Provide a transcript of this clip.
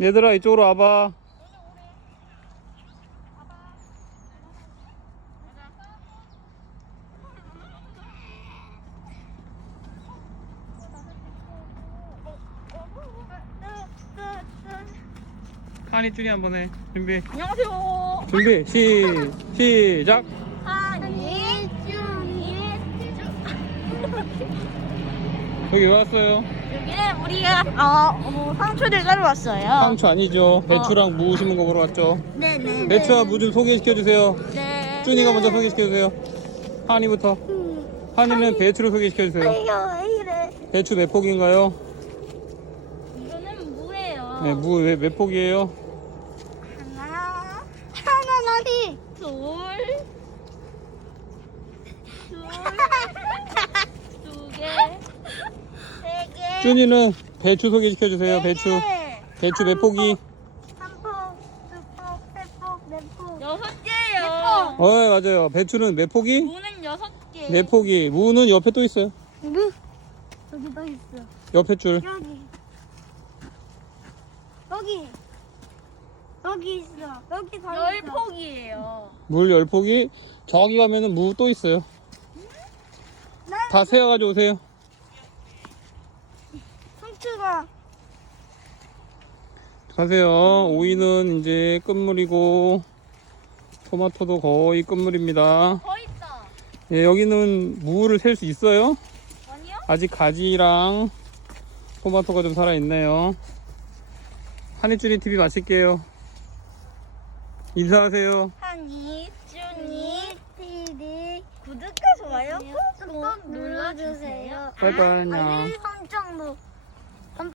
얘들아 이쪽으로 와봐 한이 준이 한번 해. 준비. 안녕하세요. 준비. 시, 시작. 한이 준이. 여기 왔어요. 여기는 우리가 어, 어 상추를 사러 왔어요. 상추 아니죠. 배추랑 어. 무 심은 거 보러 왔죠. 네네. 배추와 무 좀 소개시켜 주세요. 네. 준이가 네. 먼저 소개시켜 주세요. 한이부터. 한이는 응. 하니. 배추를 소개시켜 주세요. 배추 몇 폭인가요? 이거는 무예요. 네, 무몇 폭이에요? 하나. 하나, 나리. 둘. 둘. 두 개. 준이는 배추 소개시켜주세요. 배추. 네. 배추 한몇 포기? 여섯 개요. 어, 맞아요. 배추는 몇 포기? 무는 여섯 개. 몇네 포기? 무는 옆에 또 있어요. 무 여기 또 있어. 옆에 줄. 여기. 여기. 여기 있어. 여기 다열 포기예요. 물 열 포기. 저기 가면은 무 또 있어요. 음? 다 저... 세어 가지고 오세요. 좋아. 가세요. 오이는 이제 끝물이고 토마토도 거의 끝물입니다. 예, 네, 여기는 무를 셀 수 있어요? 아니요. 아직 가지랑 토마토가 좀 살아 있네요. 한이준이 TV 마실게요. 인사하세요. 한이준이 TV 구독하셔요. 꾹꾹 눌러주세요. 눌러주세요. 빨리 빨리 안녕. 알